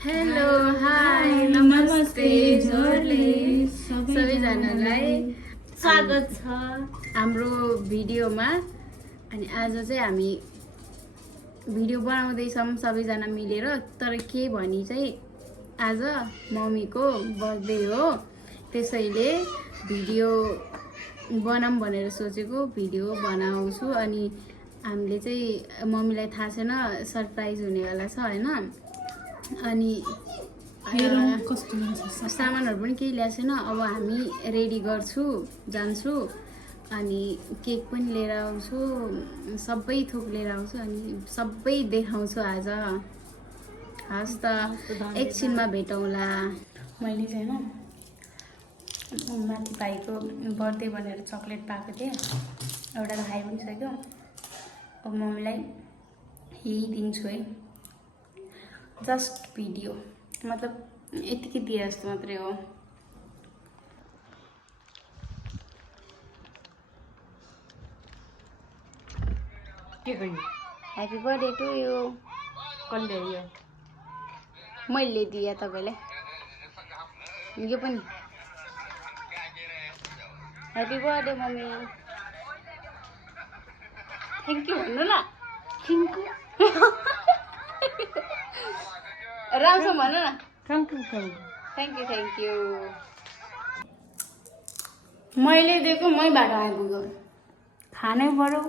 Hello hi नमस्ते जोरले सबैजनालाई स्वागत छ हाम्रो भिडियोमा। अनि आज चाहिँ हामी भिडियो बनाउँदैछौँ सबैजना मिलेर। तर के भनी चाहिँ आज मम्मीको बर्थडे हो, त्यसैले भिडियो बनाऊँ भनेर सोचेको। भिडियो बनाउँछु अनि हामीले चाहिँ मम्मीलाई थाहा छैन सरप्राइज हुनेवाला छ हैन। अनि सामानहरू पनि केही ल्याएको छैन। अब हामी रेडी गर्छु, जान्छु अनि केक पनि लिएर आउँछु, सबै थोक लिएर आउँछु अनि सबै देखाउँछु आज। हस् त एकछिनमा भेटौँला। मैले चाहिँ हैन माथि भाइको बर्थडे भनेर चक्लेट पाएको थिएँ, एउटा त खाइ पनि सक्यो। अब मम्मीलाई यही दिन्छु है, जस्ट भिडियो मतलब यतिकै दिए जस्तो मात्रै हो। Happy birthday to you. कसले यो? मैले दिएँ तपाईँलाई। यो पनि happy birthday mummy. Thank you भन्नु ल। थ्याङ्क यू राम्रोसँग भन न। Thank you thank you. मैले दिएको मै बाटो आइपुग्यो, खानै पर्यो,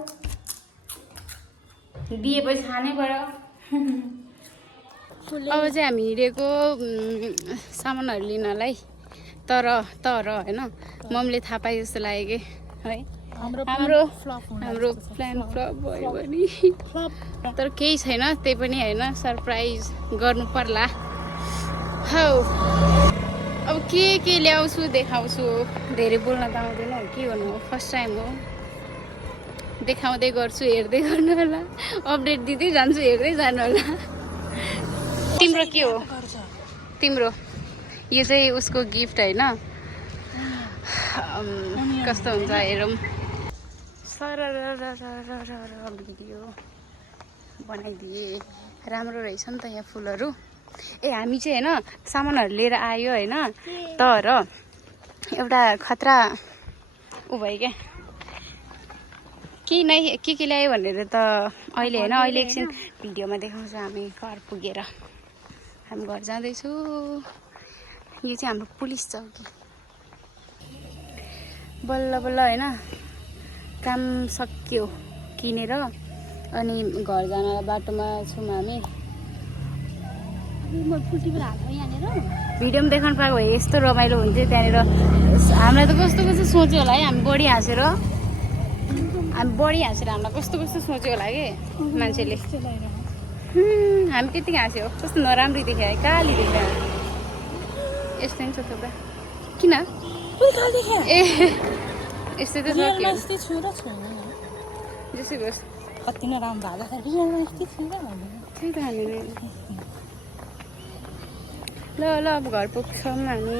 दिएपछि खानै पर्यो। अब चाहिँ हामी हिँडेको सामानहरू लिनलाई। तर होइन मम्मीले थाहा पाए जस्तो लाग्यो कि है हाम्रो प्लान फ्लप भयो भने। तर केही छैन, त्यही पनि होइन सरप्राइज गर्नु पर्ला। हौ अब के ल्याउँछु देखाउँछु। धेरै बोल्न त आउँदैन, के गर्नु हो, फर्स्ट टाइम हो। देखाउँदै गर्छु, हेर्दै गर्नु होला, अपडेट दिँदै जान्छु, हेर्दै जानु होला। तिम्रो के हो? तिम्रो यो चाहिँ उसको गिफ्ट होइन, कस्तो हुन्छ हेरौँ। भिडियो बनाइदिए राम्रो रहेछ नि त यहाँ फुलहरू। ए हामी चाहिँ होइन सामानहरू लिएर आयो होइन, तर एउटा खतरा ऊ भयो क्या। के ल्यायो भनेर त अहिले होइन, अहिले एकछिन भिडियोमा देखाउँछ। हामी घर पुगेर हामी घर जाँदैछु। यो चाहिँ हाम्रो पुलिस चौकी। बल्ल बल्ल होइन काम सक्यो किनेर, अनि घर जान बाटोमा छौँ हामी। भिडियोमा देखाउनु पाएको भए यस्तो रमाइलो हुन्थ्यो त्यहाँनिर। हामीलाई त कस्तो कस्तो सोच्यो होला है, हामी बढी हाँसेर हामीलाई कस्तो सोच्यो होला कि मान्छेले। हामी त्यतिकै हाँस्यो, कस्तो नराम्री देख्यो है, काली देख्यो। यस्तो नि छ थोप्रा। किन ए यस्तो त छ जसै होस्, कति नै राम्रो भएको त्यही त हामीले। ल अब घर पुग्छौँ हामी।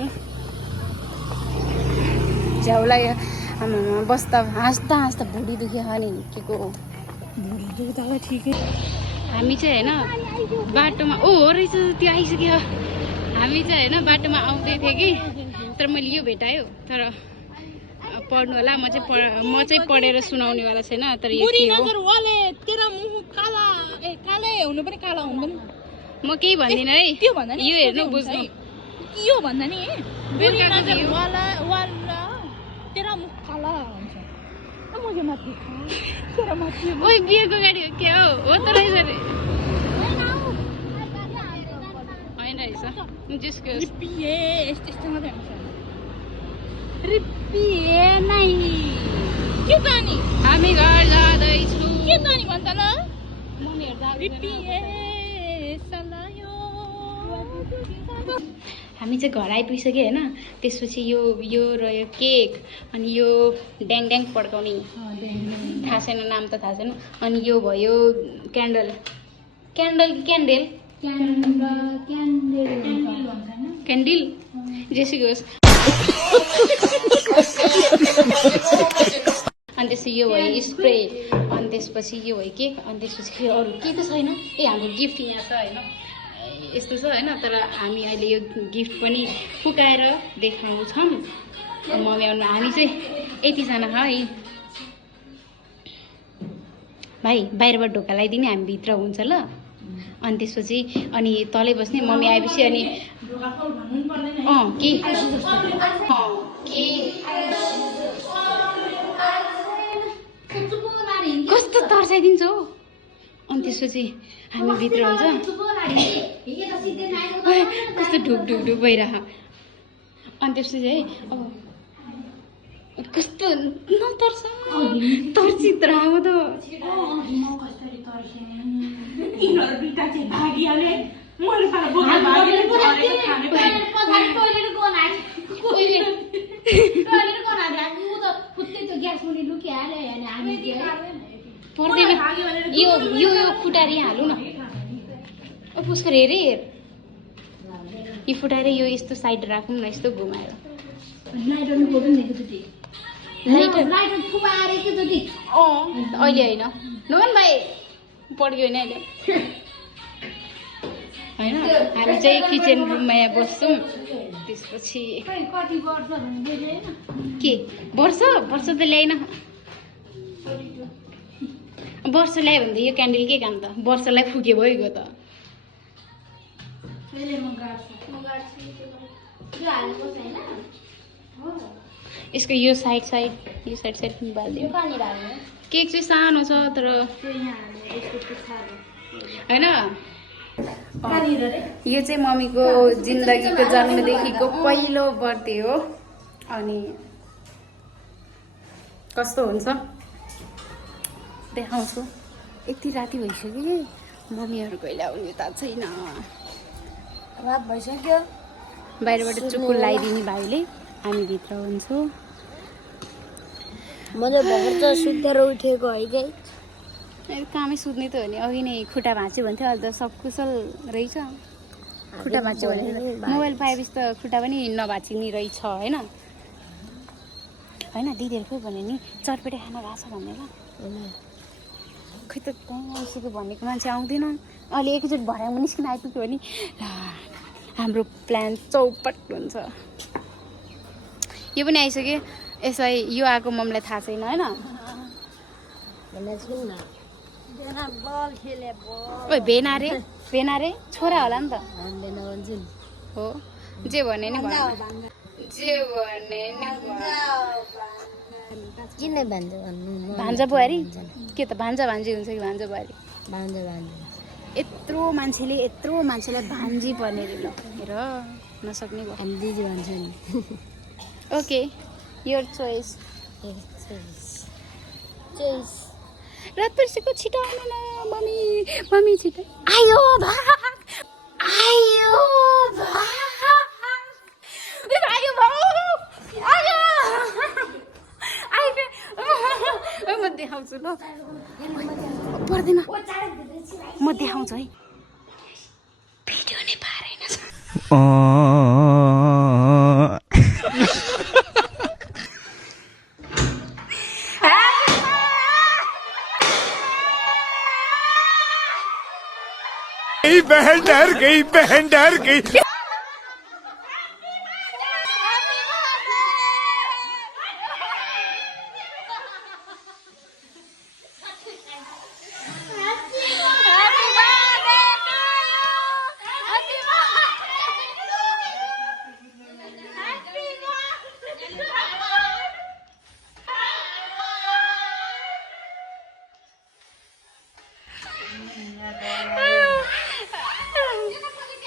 झ्याउलाई आमामा बस्दा हाँस्दा भुँडी दुख्यो अनि के को भुँडी दुख्दा ठिकै। हामी चाहिँ होइन बाटोमा हो रहेछ त्यो आइसक्यो। हामी चाहिँ होइन बाटोमा आउँदै थिएँ कि, तर मैले यो भेटायो। तर पढ्नु होला, म चाहिँ पढेर सुनाउनेवाला छैन। तर यो के हो म केही भन्दिनँ है, यो हेर्नु बुझ्नु। यो भन्दा नि ओइ बिहेको गाडी हो के हो त रहेछ अरे, होइन रहेछ। हामी घर जाँदैछु। हामी चाहिँ घर आइपुगिसक्यो होइन। त्यसपछि यो रह्यो केक, अनि यो ड्याङ पड्काउने, थाहा छैन नाम त थाहा छैन। अनि यो भयो क्यान्डल जेसुकै होस्। अनि त्यसपछि यो भयो स्प्रे, अनि त्यसपछि यो भयो केक, अनि त्यसपछि अरू के त छैन। ए हाम्रो गिफ्ट यहाँ छ होइन। यस्तो छ होइन। तर हामी अहिले यो गिफ्ट पनि फुकाएर देखाउँछौँ। मम्मी आउनु हामी चाहिँ यतिजना है भाइ। बाहिरबाट ढोका लगाइदिने, हामी भित्र हुन्छ ल। अनि त्यसपछि अनि तलै बस्ने। मम्मी आएपछि अनि कस्तो तर्साइदिन्छ हो। अनि त्यसपछि हामी भित्र हुन्छ। कस्तो ढुक ढुक ढुक भइरह। अनि त्यसपछि है अब कस्तो नतर्स तर्सित राखेको त। पर्दैन यो यो यो फुटाएर यहाँ हालौँ न। पुष्कर हेरे हेर यो फुटाएर यो यस्तो साइड राखौँ न, यस्तो घुमाएर। अहिले होइन नोन भाइ पड्क्यो होइन अहिले होइन। हामी चाहिँ किचन रुममा यहाँ बस्छौँ। त्यसपछि के वर्ष वर्ष त ल्याएन। वर्ष ल्यायो भने त यो क्यान्डल के काम त। वर्षलाई फुके भइगयो त। यसको यो साइड साइड बाल्दियो। केक चाहिँ सानो छ तर होइन। यो चाहिँ मम्मीको जिन्दगीको जन्मदेखिको पहिलो बर्थडे हो। अनि कस्तो हुन्छ देखाउँछु। यति राति भइसक्यो कि मम्मीहरू कहिले आउने थाहा छैन। रात भइसक्यो। बाहिरबाट चुकुल लगाइदिने भाइले। हामी भित्र हुन्छौँ। मैले भर्खर त सुतेर उठेको है गाइस। कामै सुत्ने त हो नि। अघि नै खुट्टा भाँच्यो भन्थ्यो, अहिले त सकुशल रहेछ। खुट्टा भाँच्यो भने मोबाइल पाएपछि त खुट्टा पनि नभाँचिने रहेछ होइन। होइन दिदीहरू खोइ भन्यो नि चटपेटे खाना भएको छ भन्ने ल। खै त कहाँ आइसक्यो भनेको मान्छे आउँदैन। अहिले एकैचोटि भर्याङमा निस्किन आइपुग्यो भने हाम्रो प्लान चौपट हुन्छ। यो पनि आइसक्यो। यसलाई यो आएको मम्मीलाई थाहा छैन होइन। ओ भेना रे छोरा होला नि त हो। जे भने नि किन भान्जा भन्नु। भान्जा बुहारी के त भान्जा भान्जी हुन्छ कि भान्जा बुहारी। भान्जा भान्जा यत्रो मान्छेलाई भान्जी पर्ने रे ल। हेर नसक्ने भयो। हामी दिदी भन्छ नि। Okay your choice. रात पर्सिको छिटो आउनु न मम्मी छिटो। आयो भाग म देखाउँछु ल। पर्दैन म देखाउँछु है। भिडियो नै पारेन। बहन डर गई।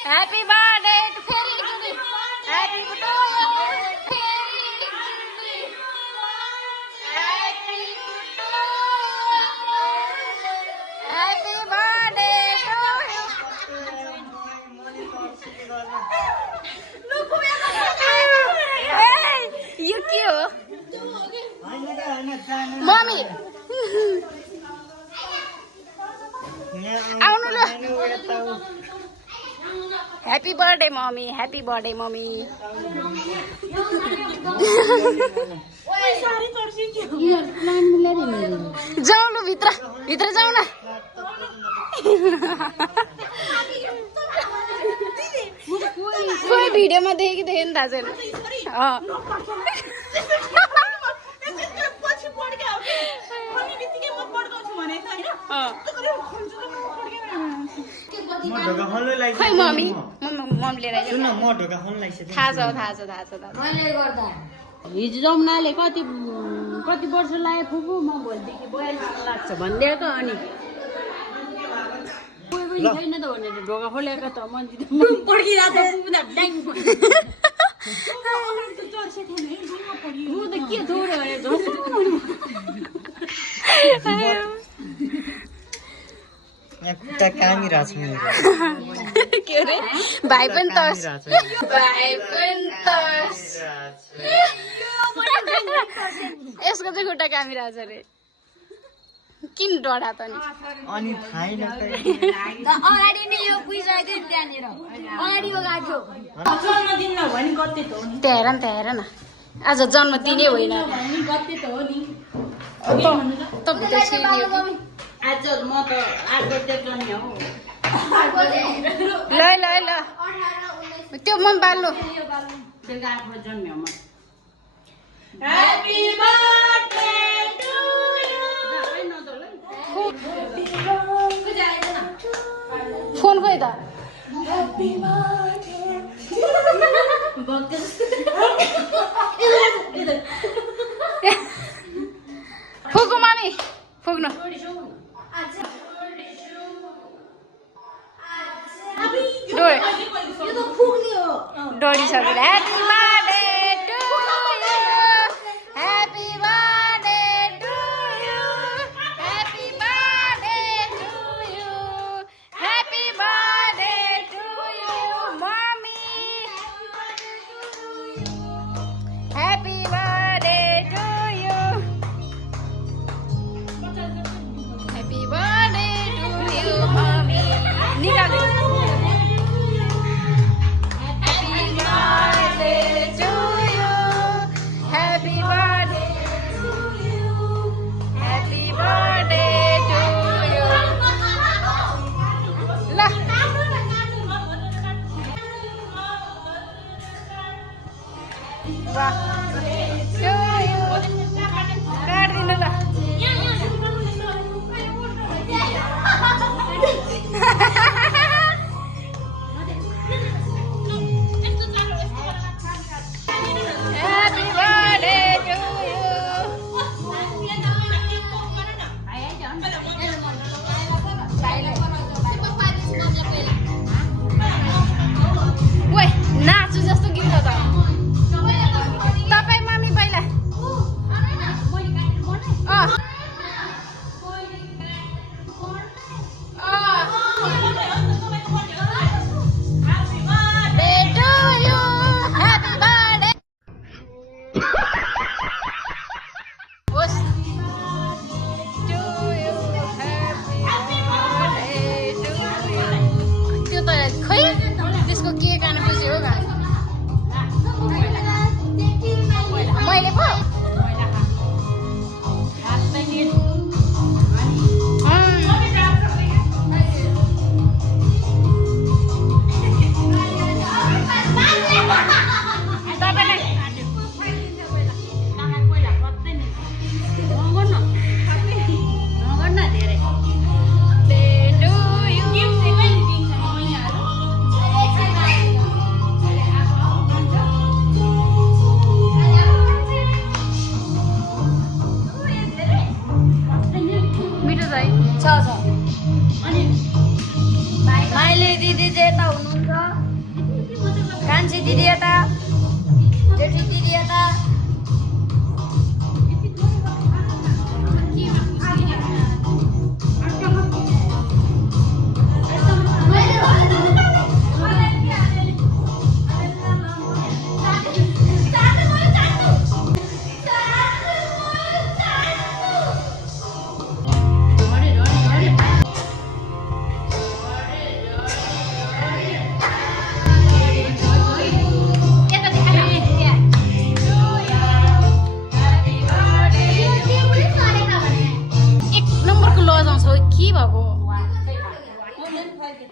Happy birthday to Fairy Judy. Happy birthday. Happy birthday to you. Hey, you cute. Mommy. आउनु ल। Happy birthday, mommy. Happy birthday, mommy. जाऊ ल भित्र जाऊ न। खोइ भिडियोमा देखेँ कि देखेँ नि थाहा छैन खै मम्मी लिएर आइज थाहा छ मैले गर्दा हिजो जमुनाले कति वर्ष लाग्यो फुपू म भोलिदेखि 42 लाग्छ भनिदिएको अनि कोही पनि छैन त भनेर ढोका खोलेको त मन्दिर म त के थोरै भने के अरे भाइ पनि तर्स यसको चाहिँ खुट्टा कामिरहेछ अरे किन डढा त नि अगाडि नै यो पुगिसक्यो नि त्यहाँनिर अगाडि यो गएको त्यहाँ हेर न आज जन्मदिनै होइन त भित्र छिर्ने हो कि? आज म त 8 बजे जन्मे हो ल त्यो म बाल्नु बेलुका 8 बजे जन्मे हो म happy birthday to you phone खोइ त फुकु मामी फुक्नु डोरी सकेर happy birthday to you happy birthday to you happy birthday to you happy birthday to you mummy happy birthday to you happy birthday to you mummy निकाल्नु काट्दिनु ल Happy birthday to you. Woi, नाचु जस्तो गीत त तपाईँ mummy पहिला माइली दिदी चाहिँ यता हुनुहुन्छ कान्छी दिदी यता जेठी दिदी यता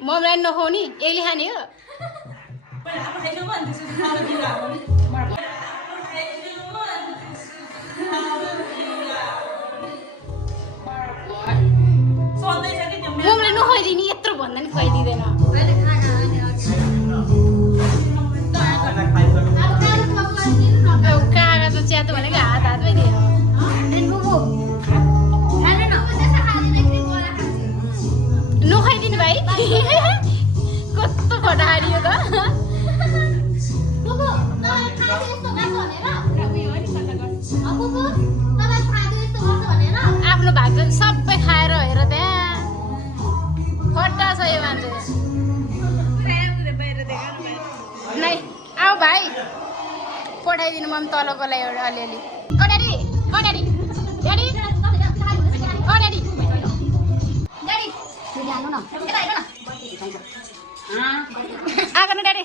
मम्मीलाई नखाउने यसले खाने हो मम्मीले नखुवाइदिने यत्रो भन्दा नि खुवाइदिँदैन कागज च्यातो भनेको हातमै दियो नखाइदिनु भाइ कस्तो फटारियो त आफ्नो भाग सबै खाएर हेर त्यहाँ खट्टा छ यो मान्छे नै आऊ भाइ पठाइदिनु म तलकोलाई एउटा अलिअलि अड्याडी अड्याडी ड्याडी अड्याडी ड्याडी आएको न ड्याडी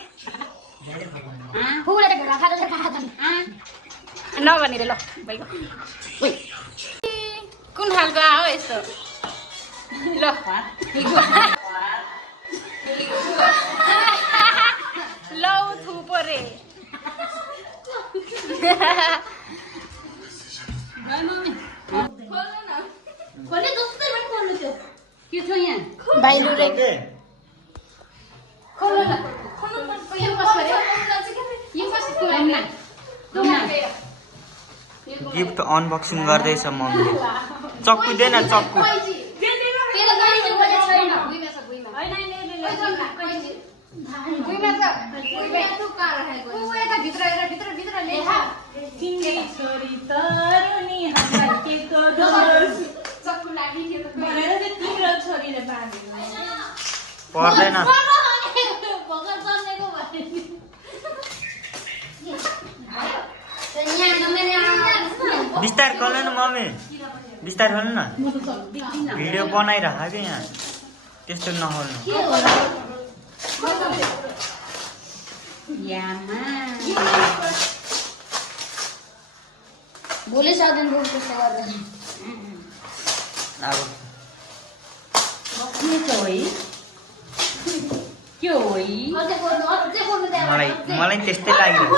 नभनेर ल भइगयो कुन खालको आयो यस्तो ल लौ थुपो रे के छ यहाँ भाइलु रे खोल्नु न यो कसो रे यो कसको लागि गिफ्ट अनबक्सिङ गर्दैछ मम्मीले चक्कु दे न चक्कु पर्दैन बिस्तार खोल्नु न मम्मी बिस्तार खोल्नु न भिडियो बनाइरहेको क्या यहाँ त्यस्तो नखोल्नु भोलि साधन रोड त्यस्तो गर्दैन अब के हो मलाई त्यस्तै लागिरहेको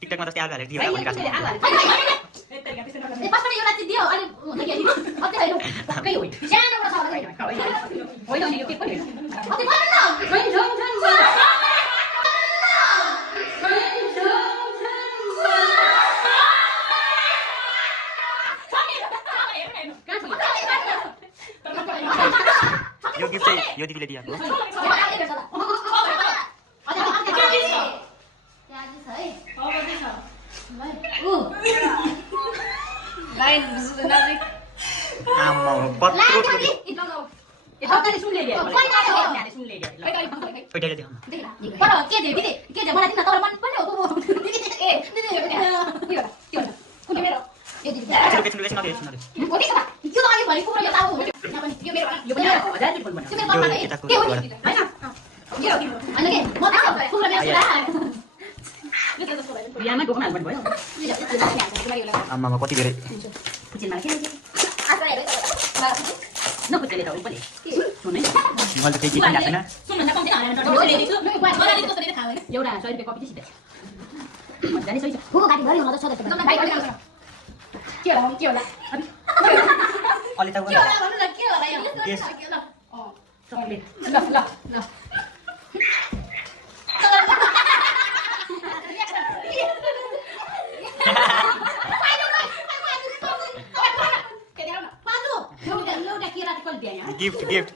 टिकटकमा जस्तै आलु हालेर दियो भने काट्छ यो गिफ्ट चाहिँ यो दिदीले दिएको आम्मा पत्रो आम्मामा कति धेरै मैले त केही किन्न छैन एउटा 100 रुपैयाँ कपी चाहिँ अलि त गिफ्ट गिफ्ट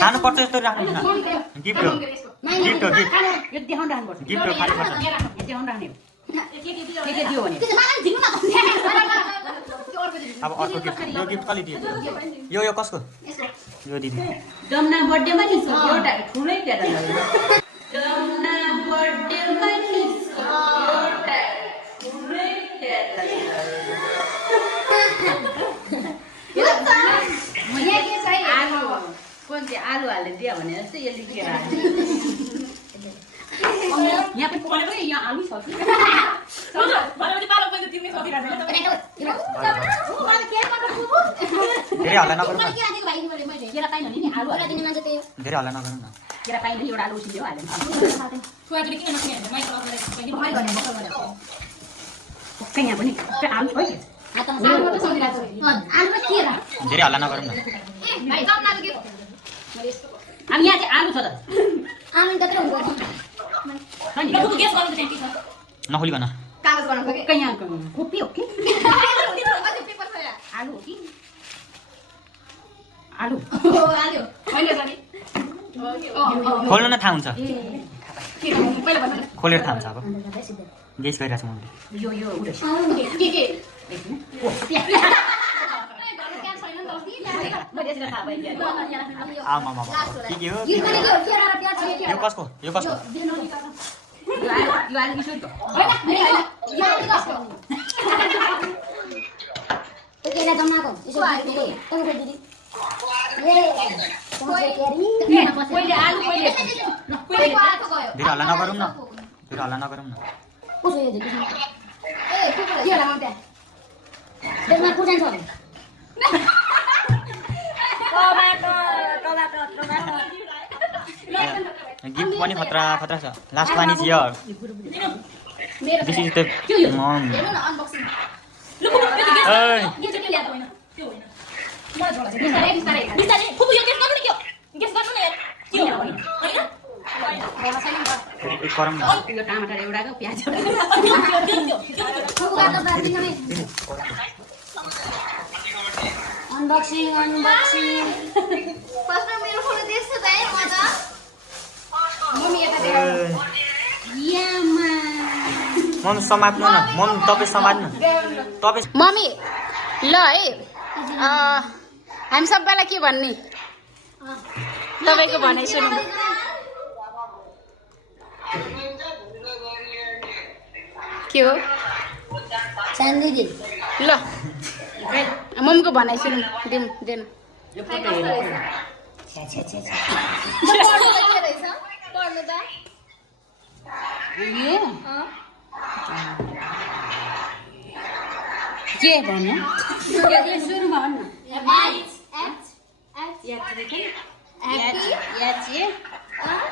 खानु पर्छ यस्तो राख्नु गिफ्ट हो गिफ्ट हो गिफ्ट गिफ्ट हो खानु पर्छ अब अर्को गिफ्ट यो गिफ्ट कसले दियो यो कसको यो दिदी जमुना बर्थडेमा नि एउटा ठुलै प्यारा जमुना बर्थडेमा नि एउटा ठुलै प्यारा आलु कुन चाहिँ आलु हालेर दियो भने जस्तै यसले के यहाँ पनि पकाएको यहाँ आलु छ कि धेरै हल्ला नगरौँ न धेरै हल्ला नगरौँ न केरा पाइँदैन एउटा आलु उसिन्यो हाल्यो यहाँ पनि आलु है धेरै हल्ला नगरौँ न अनि यहाँ चाहिँ आलु छ त नखोलिकन यहाँ खोपी हो कि आलु हो कि आलु खोल्नु न थाहा हुन्छ खोलेर थाहा हुन्छ अब गेस गरिरहेको छु मैले यो आमा के हो यो कसको धेरै हल्ला नगरौँ न धेरै हल्ला नगरौँ न गिफ्ट पनि खतरा खतरा छ last one is here this is the mum गरौँ न यो टमाटर एउटा प्याज अनबक्सिङ फर्स्टमा मेरो फोटो देख्छ त है म त मम्मी समात्नु न मम्मी तपाईँ समात्नु तपाईँ मम्मी ल है हामी सबैलाई के भन्ने तपाईँको भनाइ सुनौँ के हो चान्दिदी ल मम्मीको भनाइ सुनौँ देन के भन्नु सुरुमा भन्नु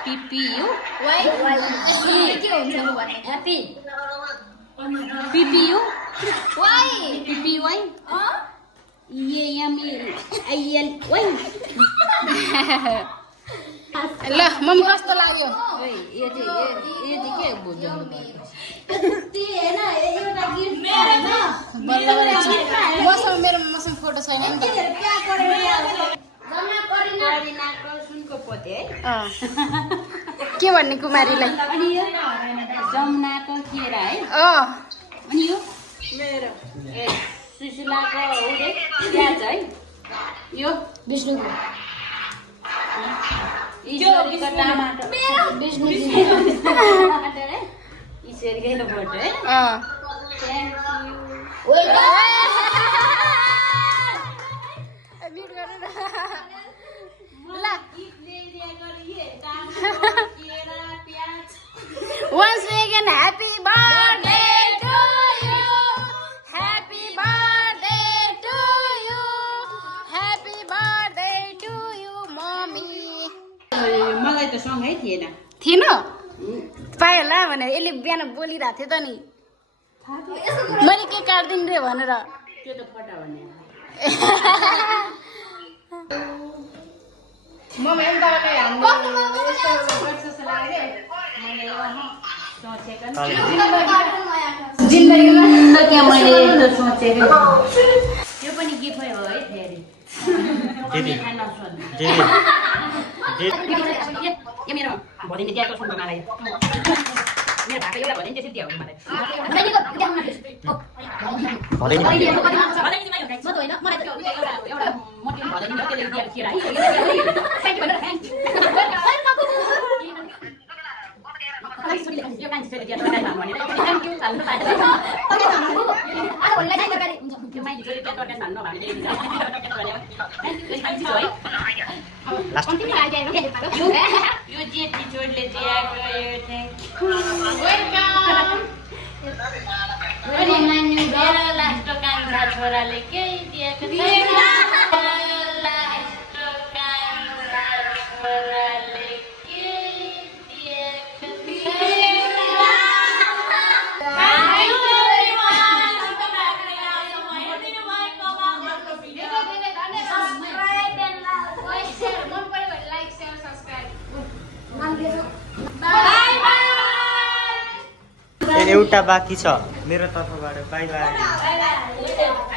पिपियु पिपियु पिपिवाई ल मम्मी कस्तो लाग्यो यो चाहिँ के बुझ्नु मसँग फोटो छैन नि त सुनको पोते के भन्ने कुमारीलाई अनि यो जमुनाको केरा है अनि यो मेरो सुशीलाको प्याज है यो विष्णुको ईश्वरीको टमाटर टमाटर है ईश्वरीकै फोटो है thank you Once again, happy birthday to you. Happy birthday to you. Happy birthday to you, mommy. मलाई त सँगै थिएन थिएन पायो होला भनेर यसले बिहान बोलिरहेको थियो त नि मैले के काट्दिनु रे भनेर त्यो त फटा भन्ने जिन्दगीमा मैले यस्तो सोचेको यो पनि गिफ्टै हो है फेरि दिदी यो मेरो भनिने त्यहाँको सुनको मलाई लास्ट यो जेठी छोरीले दिएको यो मेरो लास्ट कान्छा छोराले केही दिएको छैन लास्ट कान्छा छोराले केही दिएको एउटा बाँकी छ मेरो तर्फबाट बाई बाई